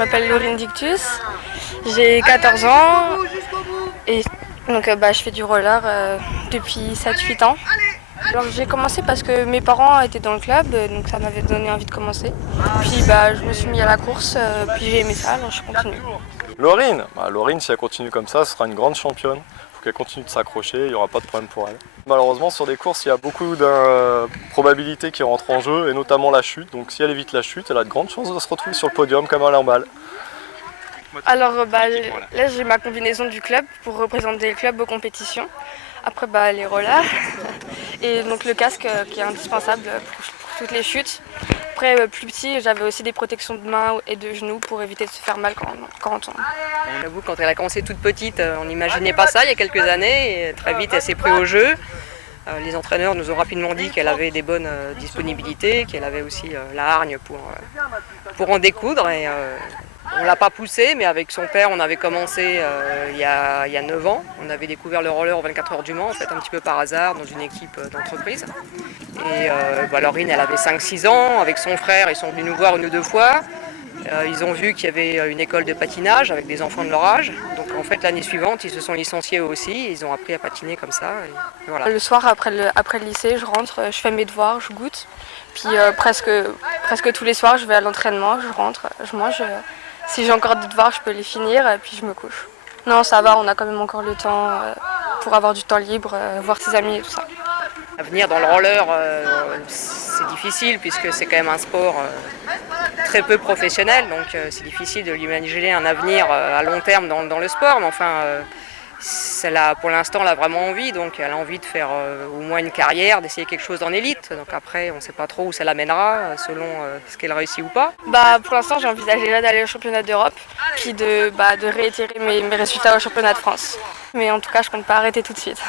m'appelle Laurine Dictus, j'ai 14 ans et donc je fais du roller depuis 7-8 ans. Alors j'ai commencé parce que mes parents étaient dans le club, donc ça m'avait donné envie de commencer. Puis je me suis mis à la course, puis j'ai aimé ça, alors je continue. Laurine, si elle continue comme ça, ce sera une grande championne. Il faut qu'elle continue de s'accrocher, il n'y aura pas de problème pour elle. Malheureusement, sur des courses, il y a beaucoup de probabilités qui rentrent en jeu, et notamment la chute. Donc si elle évite la chute, elle a de grandes chances de se retrouver sur le podium comme un lamballe. Alors là j'ai ma combinaison du club pour représenter le club aux compétitions. Après les rollers et donc le casque qui est indispensable pour toutes les chutes. Après plus petit j'avais aussi des protections de mains et de genoux pour éviter de se faire mal quand on tombe. J'avoue, quand elle a commencé toute petite, on n'imaginait pas ça il y a quelques années et très vite elle s'est prise au jeu. Les entraîneurs nous ont rapidement dit qu'elle avait des bonnes disponibilités, qu'elle avait aussi la hargne pour en découdre. Et, on ne l'a pas poussée, mais avec son père, on avait commencé il y a 9 ans. On avait découvert le roller aux 24 heures du Mans, en fait, un petit peu par hasard, dans une équipe d'entreprise. Et Laurine, elle avait 5-6 ans. Avec son frère, ils sont venus nous voir une ou deux fois. Ils ont vu qu'il y avait une école de patinage avec des enfants de leur âge. Donc en fait, l'année suivante, ils se sont licenciés eux aussi. Ils ont appris à patiner comme ça. Et voilà. Le soir, après le lycée, je rentre, je fais mes devoirs, je goûte. Puis presque tous les soirs, je vais à l'entraînement, je rentre, je mange. Si j'ai encore des devoirs, je peux les finir et puis je me couche. Non, ça va, on a quand même encore le temps pour avoir du temps libre, voir ses amis et tout ça. À venir dans le roller, c'est difficile puisque c'est quand même un sport très peu professionnel. Donc c'est difficile de lui imaginer un avenir à long terme dans le sport. Mais enfin, pour l'instant, elle a vraiment envie. Donc elle a envie de faire au moins une carrière, d'essayer quelque chose en élite. Donc après, on ne sait pas trop où ça l'amènera selon ce qu'elle réussit ou pas. Pour l'instant, j'ai envisagé là d'aller au championnat d'Europe, puis de réitérer mes résultats au championnat de France. Mais en tout cas, je compte pas arrêter tout de suite.